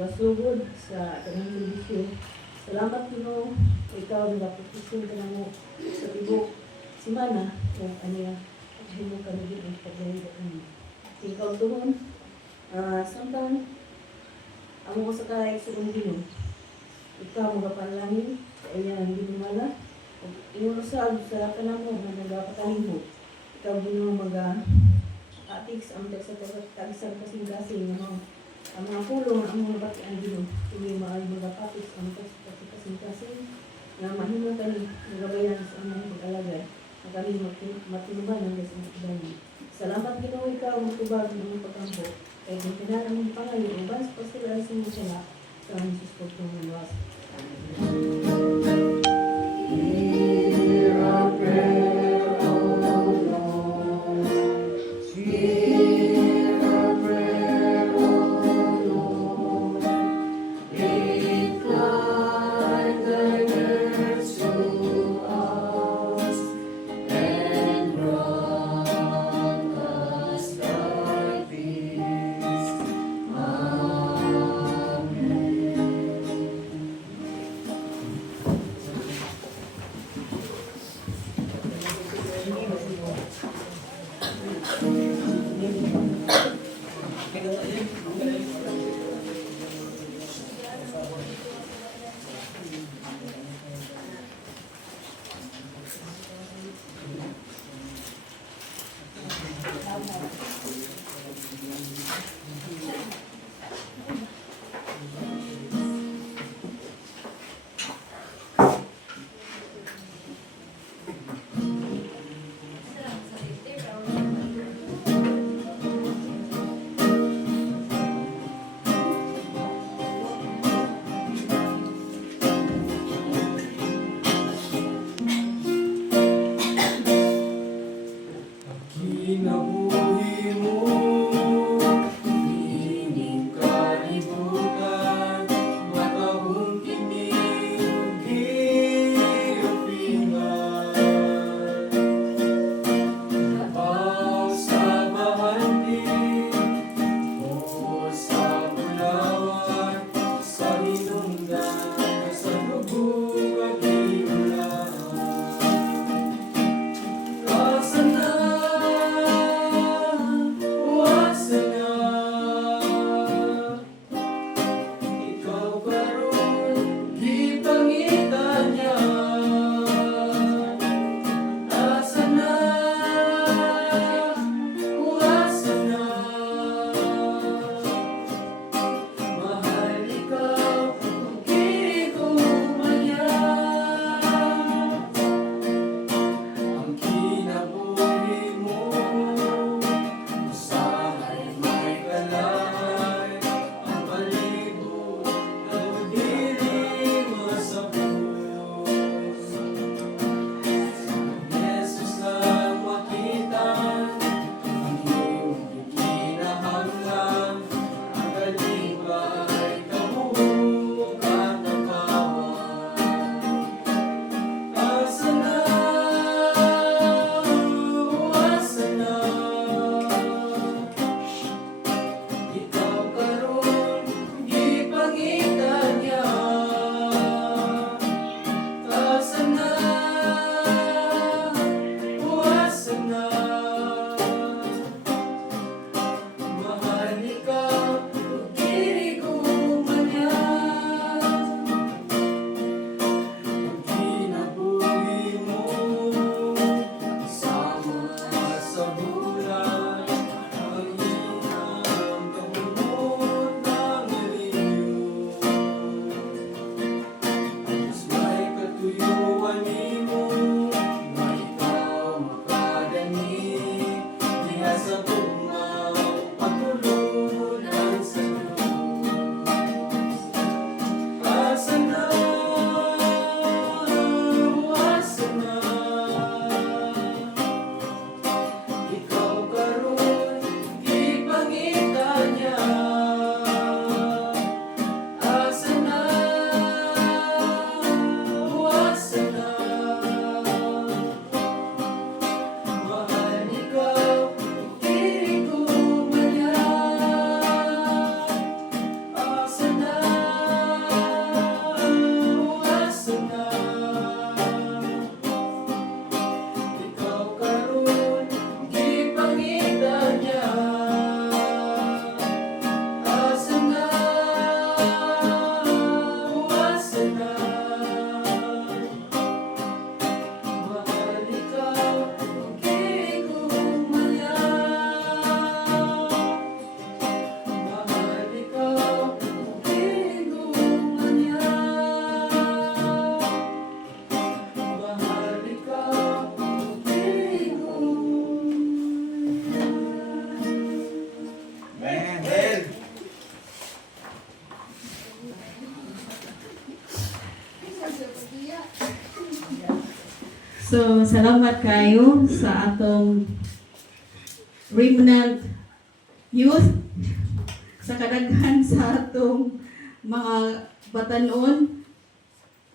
magasugod sa kanang kondisyon. Salamat Ginoo, ikaw nagaproteksyon ka na mo sa tibok simana kung ano yan. At mo kami din ang pagdahil kami. Ikaw tuhon, samtang amo ko sa kahit sa Ginoo. Ikaw magapanalangin sa iya ang ginumala. Inurusag sa kanamo na nagapatalimbo. Ikaw Ginoo atiks ang tagsang kasing-kasing ang mga pulong ang mga batian Ginoo. Kung maay magapatiks ang kasing-kasing na mahimong kami nagabayan sa among pag-alagay na kami matinuban ng kasing pagdani. Salamat Ginoo, ikaw magtubag ng mga pagkampo. Kaya kung kailangan mong pangayon, ubas pa sila sa mga sila sa aming susport ng maluwas. So, salamat kayo sa atong remnant youth sa kadaghan sa atong mga batanon.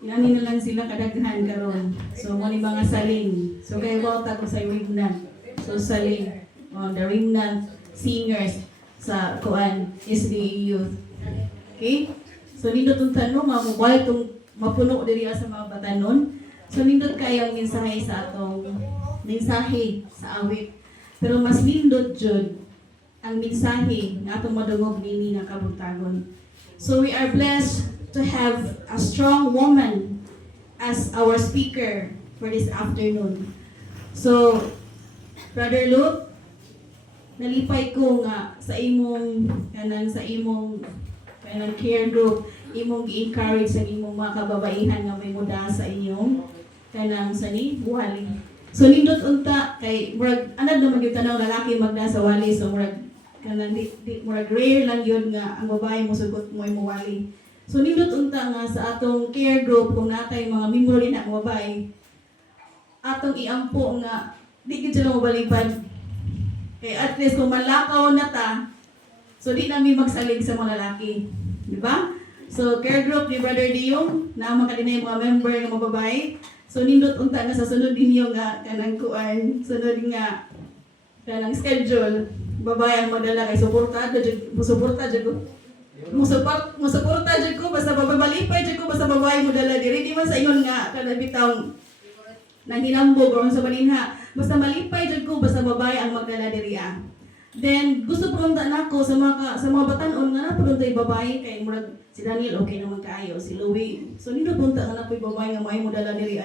Nani na lang sila kadaghan karon. So, mo ni mga saling. So, kaya wala ko sa remnant. So, saling. The remnant singers sa kuan SDA Youth. Okay? So, nindot ang tanong, mga mobile itong mapuno diri sa mga batanon. So, nindot kayo ang mensahe sa atong mensahe sa awit. Pero mas nindot jud ang mensahe na atong madungog nini nga kabuntagon. So, we are blessed to have a strong woman as our speaker for this afternoon. So, Brother Luke, nalipay ko nga sa imong care group, imong gi-encourage sa imong mga kababaihan nga may muda sa inyong kanang buhali. So nindot unta kay murag anad naman gyud tanaw lalaki magda sa wali, so murag kanang murag rare lang yun nga ang babae mo sugot mo wali. So nindot unta nga sa atong care group kung natay mga memory na ang babae, atong iampo nga di gyud sila mabalipad. Kay at least kung malakaw na ta, so di namin magsalig sa mga lalaki. Di ba? So, care group ni Brother Diong, na makadinay mga member ng mga babae. So, nindot unta nga sa sunod ninyo nga, kanang kuan, sunod nga, kanang schedule, babae ang madala kay suportado, musuporta dyan ko. Musuporta dyan ko, basta babalipay dyan ko, basta babae mo dala diri. Di man sa ingon nga, kanang bitang, nang hinambog o sa balinha. Basta malipay dyan ko, basta babae ang magdala diri. Then, gusto po na ako sa mga batanon nga na po tayo babae, kay murag si Daniel okay naman kaayo, si Louie. So, nito punta nga na po babae nga may mo dala diri,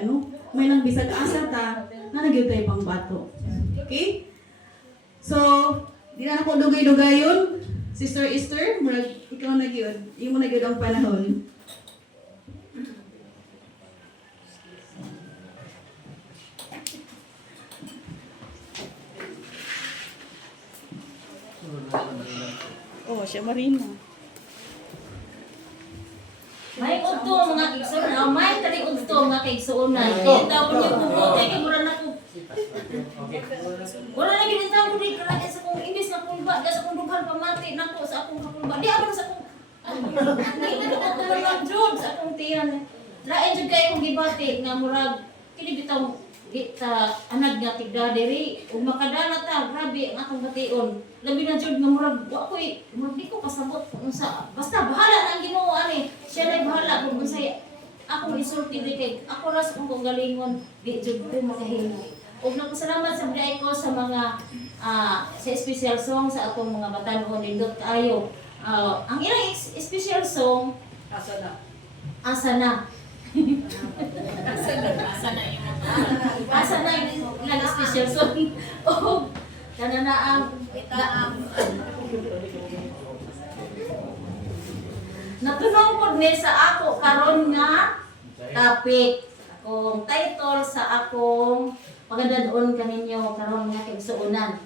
may nang bisag asa ta, na nagyod tayo pang bato. Okay? So, di na ako dugay-dugayon. Sister Esther, murag ikaw nagyod, imo nagyod ang panahon. Oh, siya Marina. May udto mga kigsuunan, may kali udto mga kigsuunan. Kaya tapon yung bubuti kay mura na ko. Wala na gid tawo di kaya sa kong imbis na pulba, sa kong dughan pamati nako sa akong kapulba. Di abot sa akong ako lang jud sa akong tiyan. Lain jud kay kong gibati nga murag kini bitaw kita anad nga tigda diri ug makadala ta grabe ang atong bation. Labi na jud nga murag wa koy murag di ko kasabot kung unsa basta bahala na ang Ginoo ani siya na bahala kung unsay akong isulti di kay ako ras kung galingon di jud ko makahimo. Ug nagpasalamat sa biday ko sa mga sa special song sa atong mga batanon nindot kaayo. Ang ilang special song asa na asa na yung special song. Oh, kanana ang natunaw pod ni sa ako karon nga topic. Akong title sa akong pagdadon kaninyo karon nga kigsuonan.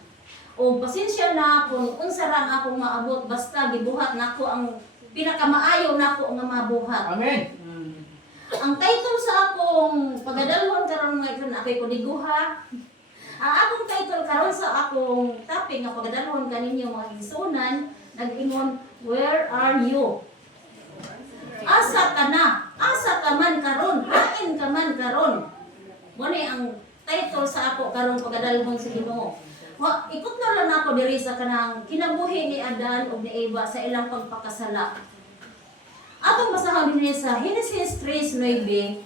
O pasensya na kung unsa ra akong maabot basta gibuhat nako ang pinakamaayo nako nga mabuhat. Amen. Ang title sa akong pagadalhon karon nga ito na ako'y kuniguha. Ang akong title karon sa akong topic nga pagadalhon kaninyo mga igsunan nag-ingon, where are you? Asa ka na? Asa ka man karon? Hain ka man karon? Muna ang title sa ako karon pagadalhon sa Ginoo. Ikot na lang ako diri sa kanang kinabuhi ni Adan ug ni Eva sa ilang pagpakasala. Atong basahan din sa Genesis 3:9,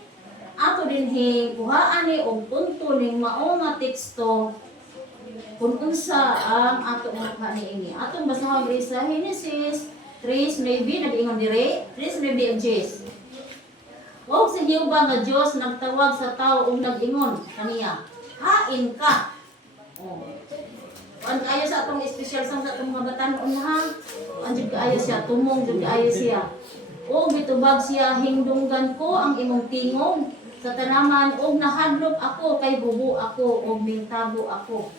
ato dinhi kuhaan ni og punto ning mao nga teksto kung unsa ang ato nga niini. Atong basahan din sa Genesis 3:9 nag-ingon dire, 3:9 ang Jess. Og sa Jehova nga Dios nagtawag sa tawo ug nag-ingon kaniya, hain ka. Oh. Ang ayo sa atong special song sa atong mga batan-on ha. Ang jud kaayo siya, tumong jud kaayo siya. O bitubag siya, hingdunggan ko ang imong tingog sa tanaman og nahadlok ako kay bubo ako og mintago ako.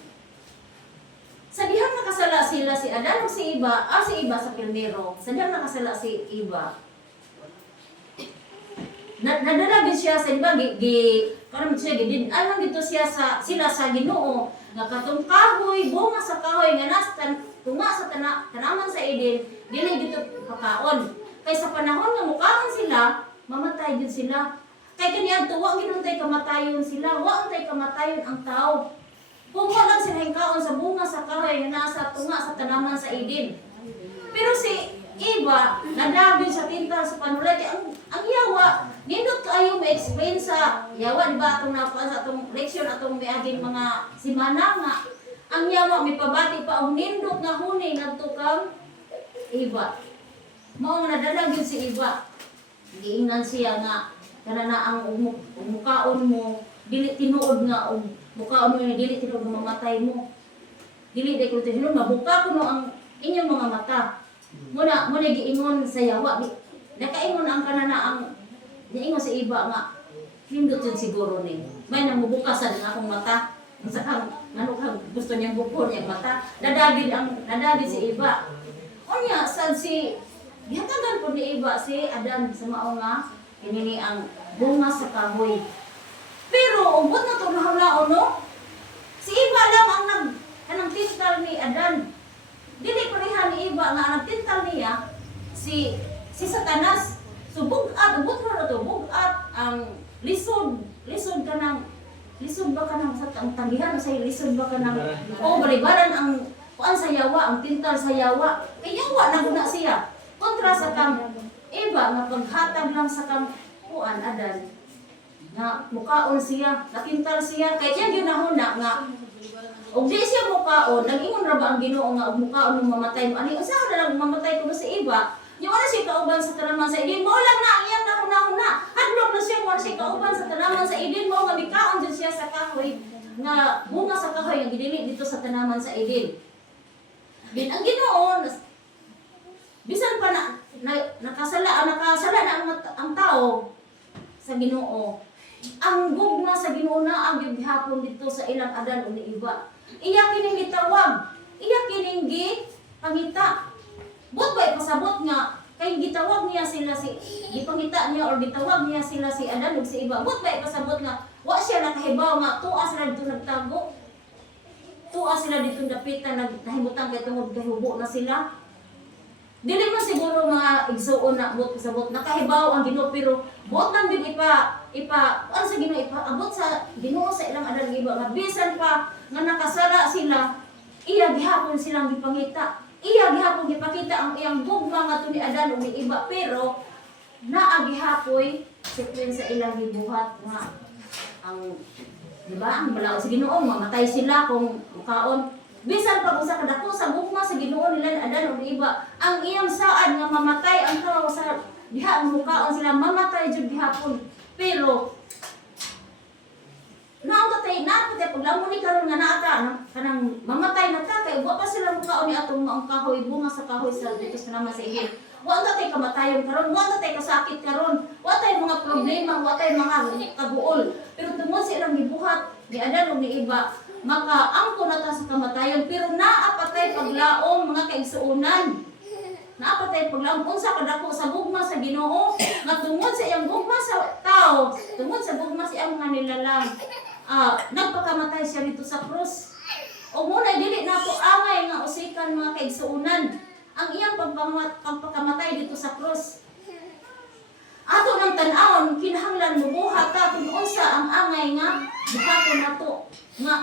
Sa dihang nakasala sila si Adan ug si Eva sa Pilnero. Sa dihang nakasala si Eva. nadala gid siya sa iba karon siya gid alam dito siya sila sa Ginoo nga katong kahoy bunga sa kahoy nga tunga sa tanaman sa Eden dili dito pakaon kay sa panahon nga mukaon sila mamatay gid sila kay kaniadto wa gid untay kamatayon sila wa untay kamatayon ang tao kung wala lang sila hingkaon sa bunga sa kahoy nga nasa tunga sa tanaman sa Eden pero si Eva nadabin sa tinta sa panulay ang yawa nindot kayo ma-explain sa yawa di ba atong nakuha sa atong leksyon atong miaging mga simana nga ang yawa may pabati pa ang nindot nga huni ngadto kang Eva mao nga nadala gyud si Eva giingnan siya nga kana na ang mukaon mo dili tinuod nga mukaon mo dili tinuod nga mamatay mo dili day ko tinuod mabuka kuno ang inyong mga mata muna giingon sa yawa nakaingon ang kanana ang giingon sa iba nga hindot yun siguro ni may namubukasan ang akong mata sa kang gusto niyang bukon niyang mata nadagid si iba unya sad si gihatagan po ni iba si Adan sa mao nga kinini ang bunga sa kahoy pero ubot na to nahulaon no si iba lang ang kanang tintal ni Adan dili pareha ni Eva nga ang tintal niya si Satanas. So bugat ubot ra to bugat ang lisod ba kanang sa ang tagihan sa lisod ba kanang balibaran ang kuan sa yawa ang tintal sa yawa kay yawa na guna siya kontra sa kang Eva nga paghatag lang sa kang kuan Adan nga mukaon siya nakintal siya kay siya ginahuna nga og di siya mukaon, nag-ingon ra ba ang Ginoo nga og mukaon mo mamatay mo? Ani usaha na lang mamatay kuno si Eva. Yung ano siya kauban sa tanaman sa Eden, mo lang na iyang nahuna-huna. Hadlok na siya mo siya kauban sa tanaman sa Eden, mo nga mikaon jud siya sa kahoy nga bunga sa kahoy nga gidili dito sa tanaman sa Eden. Din ang Ginoo bisan pa nakasala na ang tao sa Ginoo. Ang gugma sa Ginoo na ang gihapon dito sa ilang Adan ug ni Eva. Iya kining gitawag, iya kining gipangita. Bot ba ipasabot nga kay gitawag niya sila gipangita niya or gitawag niya sila si Adan ug si Eva. Bot ba ipasabot nga wa siya nakahibaw nga tuwa sila dito nagtago. Tuwa sila dito dapitan nahimutang kay tungod kay hubo na sila. Dili man siguro mga igsuon na bot pasabot nakahibaw ang Ginoo pero bot nang din ipa ano sa Ginoo ipaabot sa Ginoo sa ilang Adan ug Eva nga bisan pa nga nakasala sila iya gihapon silang gipangita iya gihapon gipakita ang iyang gugma nga ni Adan ug ni Eva pero naa gihapoy sekwen sa ilang gibuhat nga ang di ba ang balaod sa Ginoo mamatay sila kung mukaon bisan pag usa kadako sa gugma sa Ginoo nila Adan ug Eva ang iyang saad nga mamatay ang tao sa diha ang mukaon sila mamatay jud gihapon pero naapatay paglamon ni karon nga naa ka kanang mamatay na ka kay wa pa sila mukaon ni atong maong kahoy bunga sa kahoy sa dito sa naman sa Eden wa ta tay kamatayon karon wa ta tay kasakit karon wa tay mga problema wa tay mga kabuol pero tungod sa ilang gibuhat ni Adan ug ni Eva makaangko na ta sa kamatayon pero naapatay paglaom mga kaigsuonan naapatay paglaom unsa kadako sa gugma sa Ginoo nga tungod sa iyang gugma sa tao tungod sa gugma sa iyang mga nilalang nagpakamatay siya dito sa krus o muna dili nato angay nga usikan mga kaigsuonan ang iyang pagpakamatay dito sa krus ato nang tan-awon kinahanglan mubuhat ta kung unsa ang angay nga buhaton nato nga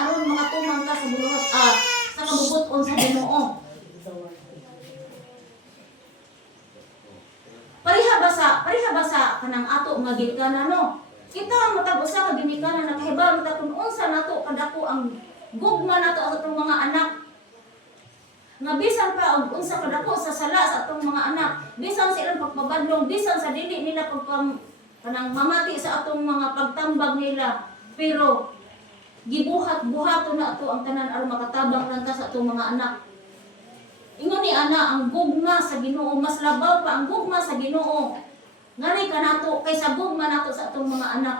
aron makatumang ka sa buluhat sa kabubuton sa Ginoo. Pareha ba sa kanang ato nga ginikanan no? Kita ang matag usa ka ginikanan nakahibaw ta kung unsa nato kadako ang gugma nato sa atong mga anak. Nga bisan pa og unsa kadako sa sala sa atong mga anak, bisan sa ilang pagpabadlong, bisan sa dili nila kanang mamati sa atong mga pagtambag nila, pero gibuhat-buhaton na ato ang tanan aron makatabang lang ta sa atong mga anak. Ingon ni ana ang gugma sa Ginoo mas labaw pa ang gugma sa Ginoo. Nganay kanato kaysa gugma nato sa atong mga anak.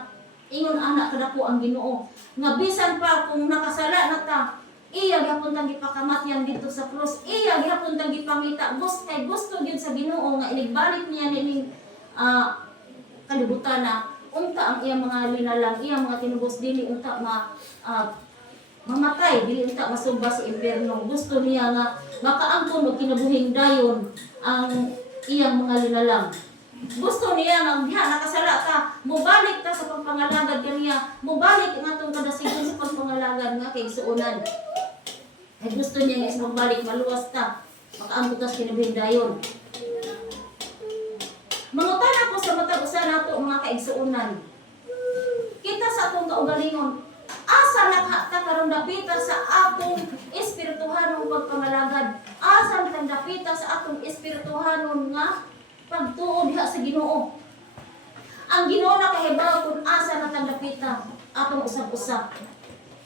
Ingon ana kadako ang Ginoo. Nga bisan pa kung nakasala na ta, iya gyapon tang gipakamatyan dito sa krus. Iya gyapon tang gipangita gusto gyud sa Ginoo nga inigbalik niya nining kalibutan na unta ang iyang mga linalang, iyang mga tinubos dili unta mamatay, dili unta masugba sa impyerno. Gusto niya nga makaangkon og kinabuhing dayon ang iyang mga linalang. Gusto niya nga diha nakasala ka, mubalik ta sa pagpangalagad kaniya, mubalik nga tong kadasigon sa pagpangalagad nga kay suunan. Ay gusto niya nga is magbalik maluwas ta, makaangkon ta sa kinabuhing dayon. Mangutan ako sa matag usa nato mga kaigsuonan. Kita sa atong kaugalingon, asa nakata karon dapita sa atong espirituhanong pagpangalagad. Asa nakadapita sa atong espirituhanon nga pagtuo diha sa Ginoo. Ang Ginoo nakahibaw kung asa nakadapita atong usab-usab.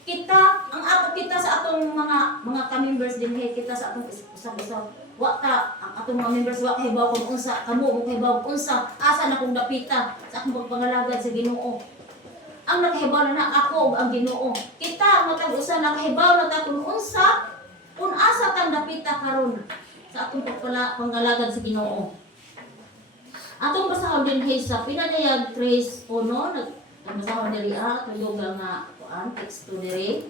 Kita sa atong mga ka-members din kita sa atong usab-usab. Wa ta ang atong mga members wa kahibaw kung unsa kamo mo kahibaw kung unsa asa na kong dapita sa akong pagpangalagad sa Ginoo. Ang nakahibaw na ako ug ang Ginoo. Kita ang matag usa nakahibaw na ta kung unsa kung asa tang dapita karon sa atong pagpangalagad sa Ginoo. Atong basahon din sa pinadayag 3:1 nagbasahon diri tulog nga kuan text to diri.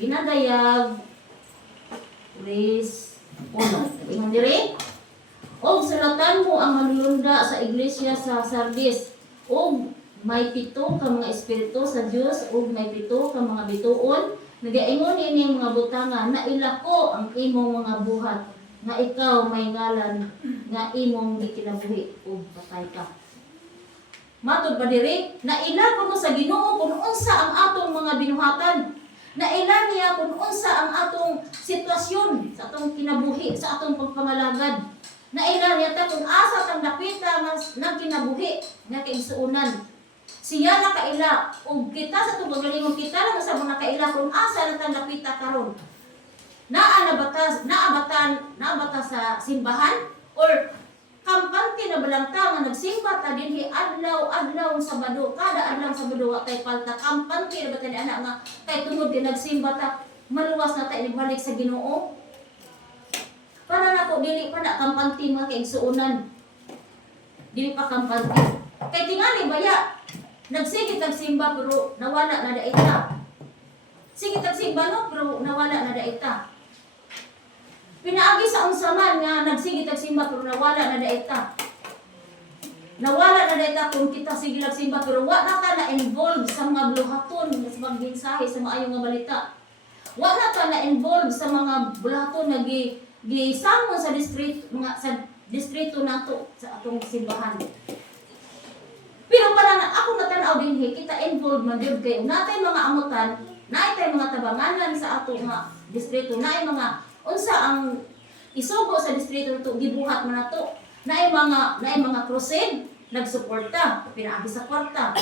Pinadayag 3:1 ingon diri, og sulatan mo ang manlulunda sa iglesia sa Sardis, og may 7 ka mga espiritu sa Dios, og may 7 ka mga bituon. Nagaingon ini mga butanga na ilako ang imong mga buhat, nga ikaw may ngalan nga imong gikinabuhi ug patay ka. Matod pa diri, na ilako mo sa Ginoo kung unsa ang atong mga binuhatan. Nailan niya kung unsa ang atong sitwasyon sa atong kinabuhi, sa atong pagpangalagad. Nailan niya ta kung asa tang dapita ng kinabuhi nga kaigsuonan. Siya nakaila ug kita sa atong pagalingon kita lang sa mga nakaila kung asa na tang dapita karon. Naabata sa simbahan or kampante na balangta nga nagsimba ta dinhi adlaw Sabado, kada adlaw Sabado wa tay palta kampante na batani ana nga kay tungod din nagsimba ta maluwas na ta ibalik sa Ginoo. Para nako dili pa na kampante mga kaigsuonan. Dili pa kampante. Kay tingali baya nagsigit simba pero nawala na daita. Sige simba no pero nawala na daita. Pinaagi sa unsaman nga nagsigit simba pero nawala na daita. Nawala na daita kung kita sige simba pero wa na ta na-involve sa mga buluhaton sa pagmensahe sa maayong nga balita. Wa na ta na-involve sa mga buluhaton nga gisamon sa distrito nato sa atong simbahan. Pero para na ako natanaw dinhi kita involved man gyud kay natay mga amutan, naay mga tabanganan sa ato nga distrito, naay mga unsa ang isugo sa distrito nato gibuhat man nato. Naay mga crusade nagsuporta, pinaagi sa kwarta.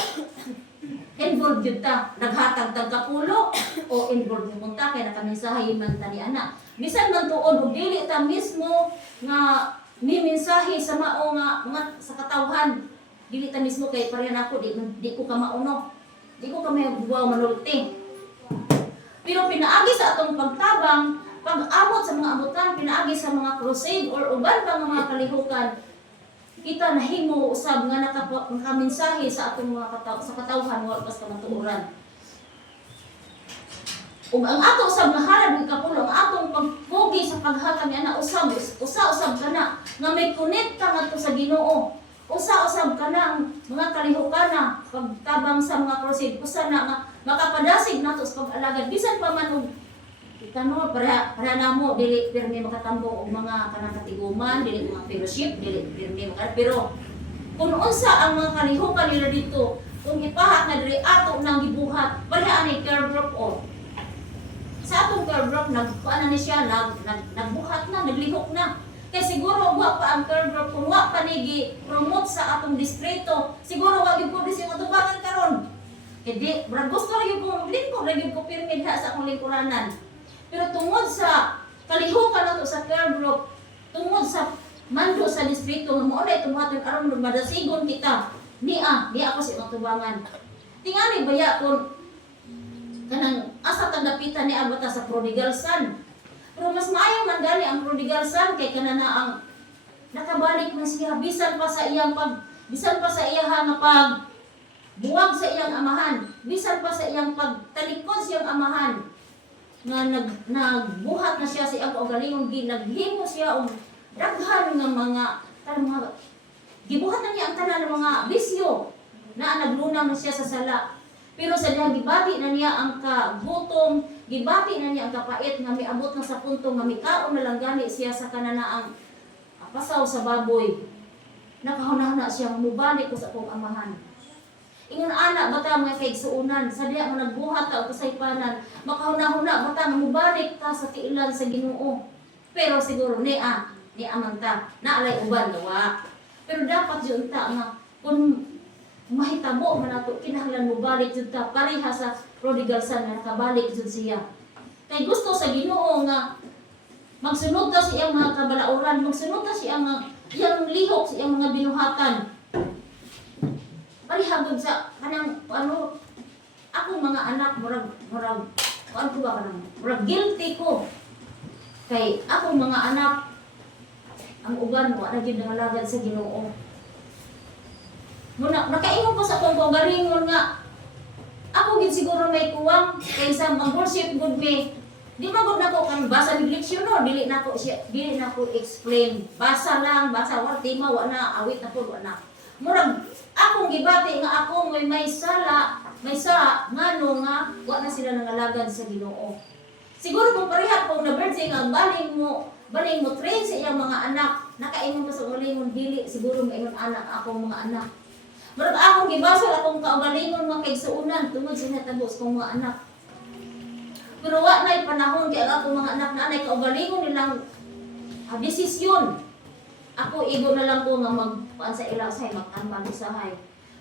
Involved gyud ta, naghatag tag kapulo o involved gyud ta kay nakamensahe man ta ni ana. Bisan man tuod og dili ta mismo nga mimensahe sa mao nga mga sa katawhan. Dili ta mismo kay pareha nako di ko ka mauno. Di ko ka may buwaw manulti. Pero pinaagi sa atong pagtabang, pag-amot sa mga amutan, pinaagi sa mga crusade or uban pang mga kalihukan, kita nahimo usab nga nakamensahe sa atong mga katawhan wala pas kamatuoran. Ug ang ato usab nga halad ng kapulo, ang atong pagpogi sa paghatag niya na usab kana nga may konekta ngadto sa Ginoo. Usab kana ang mga kalihukan na pagtabang sa mga crusade, usa na nga makapadasig nato sa pag-alagad bisan pa man og ikano para namo dili pirmi makatambong og mga kanang katiguman, dili mga fellowship, dili pirmi pero kung unsa ang mga kalihukan nila dito, kung ipahat na diri ato nang gibuhat, pareha ani care group o. Sa atong care group nagkuan na siya, nagbuhat na, naglihok na. Kaya siguro wa pa ang care group kung wa pa ni promote sa atong distrito, siguro wa gyud ko dising atubangan karon. Kaya brad gusto ra gyud ko lingkod, ra gyud ko pirmi diha sa akong lingkuranan. Pero tungod sa kalihukan nato sa care group, tungod sa mando sa distrito nga mo na itubuhaton aron madasigon kita. Di ako sa imong tubangan. Tingali baya kun kanang asa tagdapitan ni abata sa prodigal son. Pero mas maayo man gani ang prodigal son kay kanana ang nakabalik man siya bisan pa sa iyang bisan pa sa iyaha nga pag buwag sa iyang amahan, bisan pa sa iyang pagtalikod sa iyang amahan, nga nagbuhat na siya sa iyang kaugalingon, naghimo siya og daghan nga mga gibuhat na niya ang tanan ng mga bisyo na naglunang na siya sa sala. Pero sa diha gibati na niya ang kagutom, gibati na niya ang kapait nga miabot na sa punto nga mikaon na lang gani siya sa kananaang pasaw sa baboy. Nakahuna-huna siya, mubalik ko sa akong amahan. Ingon anak bata mga kaigsuunan, sa diha mo nagbuhat ta og kasaypanan, makahuna-huna bata nga mubalik ta sa tiilan sa Ginoo. Pero siguro ni man ta, naalay uban gawa. Pero dapat yun ta nga kung mahitabo man ato kinahanglan mo balik jud ta pareha sa prodigal son nga nakabalik jud siya. Kay gusto sa Ginoo nga magsunod ta sa iyang mga kabalauran, magsunod ta sa iyang lihok sa iyang mga binuhatan. Pareha gud sa kanang ako mga anak murag murag guilty ko. Kay ako mga anak ang uban wa na gyud nangalagad sa Ginoo. Muna nakaingon ko sa akong kaugalingon nga ako gid siguro may kuwang kaysa mag-worship good me. Di magud nako kan basa ni leksyon no, dili nako explain. Basa wa tema wa na awit na pud wa na. Murag akong gibati nga ako may sala ngano nga wa na sila nangalagad sa Ginoo. Siguro kung pareha kung na virgin ang baling mo train sa iyang mga anak, nakaingon ka sa ulingon dili siguro maingon anak akong mga anak. Murag akong gibasol akong kaugalingon mga kaigsuunan tungod sa natagos kong mga anak. Pero wa na'y panahon kay ang akong mga anak na anay kaugalingon nilang desisyon. Ako igo na lang ko nga magpaan sa ila say mag-anbang usahay.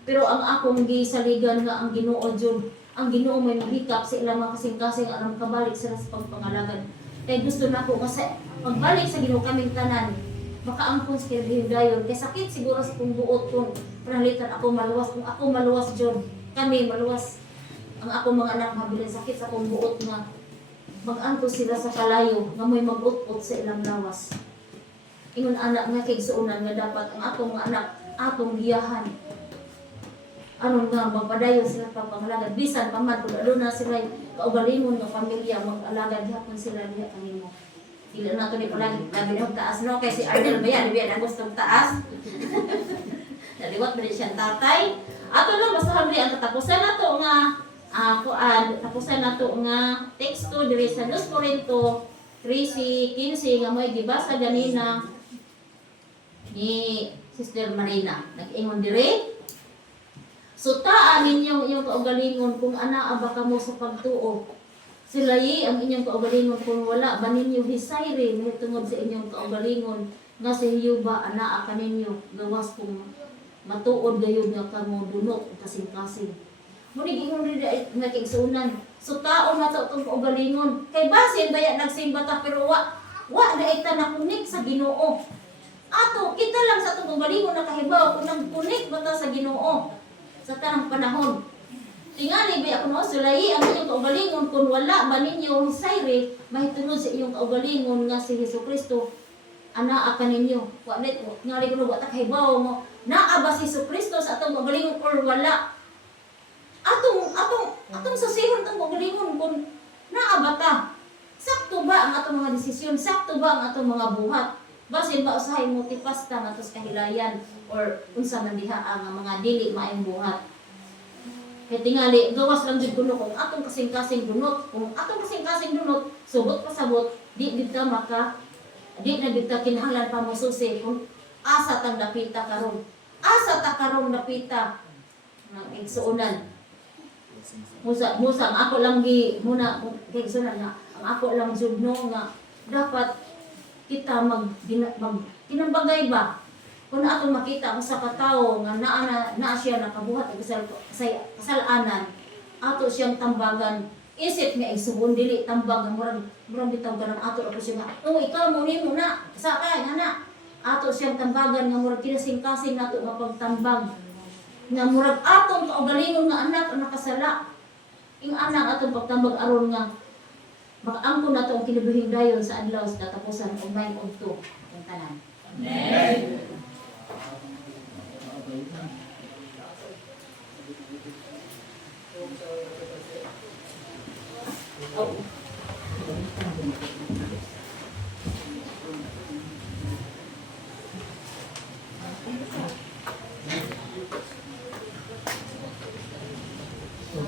Pero ang akong gisaligan nga ang Ginoo jud, ang Ginoo may mahikap sa ilang mga kasing-kasing aram kabalik sila sa pagpangalagan. Kay gusto nako nga pagbalik sa Ginoo kaming tanan, makaangkon sa kinahidayon. Kay sakit siguro sa kong buot kung panalitan ako maluwas. Kung ako maluwas dyan, kami maluwas. Ang ako mga anak mabilin sakit sa kong buot nga mag-angkon sila sa kalayo nga may mag-ut-ut sa ilang lawas. Ingon anak nga kaigsuunan nga dapat ang ako mga anak atong giyahan. Aron nga magpadayon sila pagpangalagan. Bisan paman kung ano na sila kaugalingon nga pamilya mag-alagad hapon sila diha kanimo. Dili na to ni palagi labi na taas no kay si Ardel ba yan ang gustong taas. Naliwat ba siya tatay? Ato lang basta hamli ang katapusan nato nga tapusan nato nga teksto diri sa 2 Corinto 3:15 nga may gibasa ganina ni Sister Marina. Nag-ingon diri. Sutaan ninyong iyong kaugalingon kung anaa ba kamo sa pagtuo. Silayi ang inyong kaugalingon kung wala ba ninyo hisayri mahitungod sa inyong kaugalingon nga sa iyo ba anaa kaninyo gawas kung matuod gayud nga kamo dunot kasing-kasing. Muni gingon diri nga kaigsuunan. Sutaon nato tong kaugalingon. Kay basin baya nagsimba ta pero wa daita nakunik sa Ginoo. Ato kita lang sa tong kaugalingon nakahibaw kung nagkunik ba ta sa Ginoo sa tanang panahon. Tingali ba ako no, sulayi ang inyong kaugalingon kung wala ba ninyo hisayri mahitungod sa iyong kaugalingon nga si Hesukristo anaa kaninyo. Wa net ngali kuno wa ta kahibaw mo naa ba si Hesukristo sa atong kaugalingon or wala. Atong susihon tong kaugalingon kung naa ba ta. Sakto ba ang atong mga desisyon? Sakto ba ang atong mga buhat? Basin ba usahay mo tipasta nga tos kahilayan or unsa man diha ang mga dili maayong buhat. Kaya tingali, gawas lang din kuno kung atong kasing-kasing dunot. Kung atong kasing-kasing dunot, subot pasabot, di na dita kinahanglan pa mo susi kung asa tang napita karon. Asa ta karon napita ng igsuunan. Musa ang ako lang muna igsuunan nga, ang ako lang judno nga dapat kita tinambagay ba kung ato makita ang sa katawo nga naa siya nakabuhat og kasalanan ato siyang tambagan isip nga igsubon dili tambag murag bitaw ganang ato ako siya nga ikaw mo nimo na sa kay ana ato siyang tambagan nga murag kinasing-kasing nato mapagtambag nga murag atong kaugalingon nga anak ang nakasala ing anak atong pagtambag aron nga makaangkon nato ang kinabuhing dayon sa adlaw sa katapusan ug may ugto ang tanan. Amen.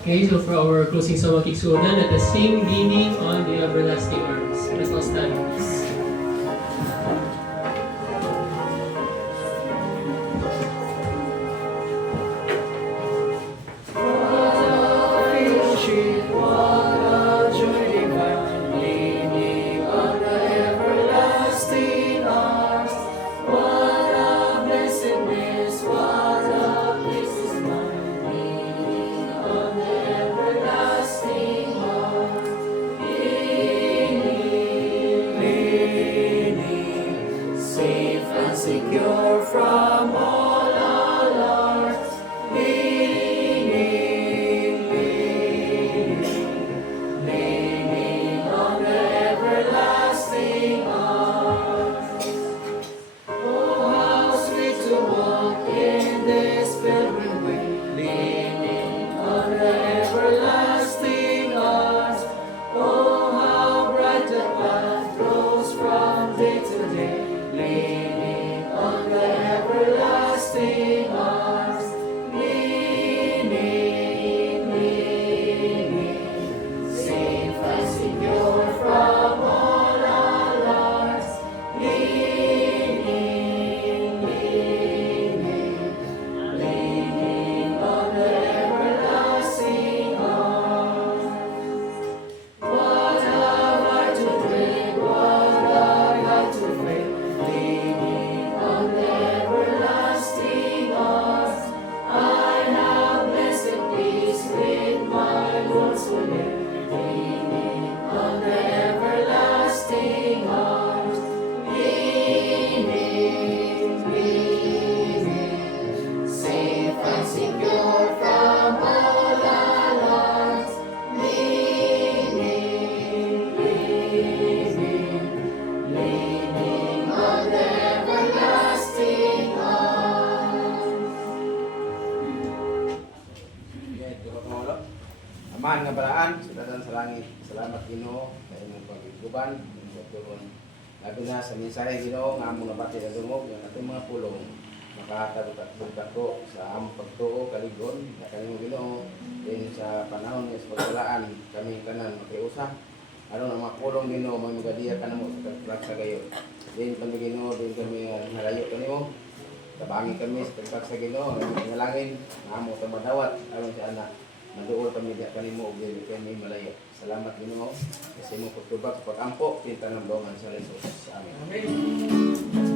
Okay, so for our closing song of Kiksunan, let us sing Leaning on the Everlasting Arms. Let us all stand, please. Safe and secure from all alarms, leaning on the everlasting arms. Oh, how sweet to walk in this pilgrim way, leaning on the everlasting arms. Oh, how bright the path grows from day to day, leaning on the everlasting arms, leaning, safe and secure from all alarms, leaning on the everlasting arms. What have I to drink? What have I to drink? Leaning on the everlasting arms. I have blessed peace with my Lord so near. Leaning on the everlasting arms. Leaning, safe and secure from all alarms. Leaning on the everlasting arms. Okay, tulog mo ulo. Amahan nga balaan, sudatan sa langit. Salamat Ginoo sa inyong pagiguban, inyong pagtulong. Labi na sa mensahe Ginoo nga among nabati ang dungog ng ating mga pulong. Makahatag at bugdako sa among pagtuo kaligon na kanimo Ginoo din sa panahon nga sa pagwalaan kami tanan makiusa. Aron ang mga pulong Ginoo magadiya kanamo sa pagtulak sa gayon. Din kami Ginoo, din kami nalayo kanimo. Tabangi kami sa pagtulak sa Ginoo, ang nalangin nga amo ta madawat aron sa anak. Maduol kami diya kanimo ug dili kami malayo. Salamat Ginoo. Kasi mo pagtubag sa pag-ampo pinta ng dongan sa Jesus. Amen. Amen.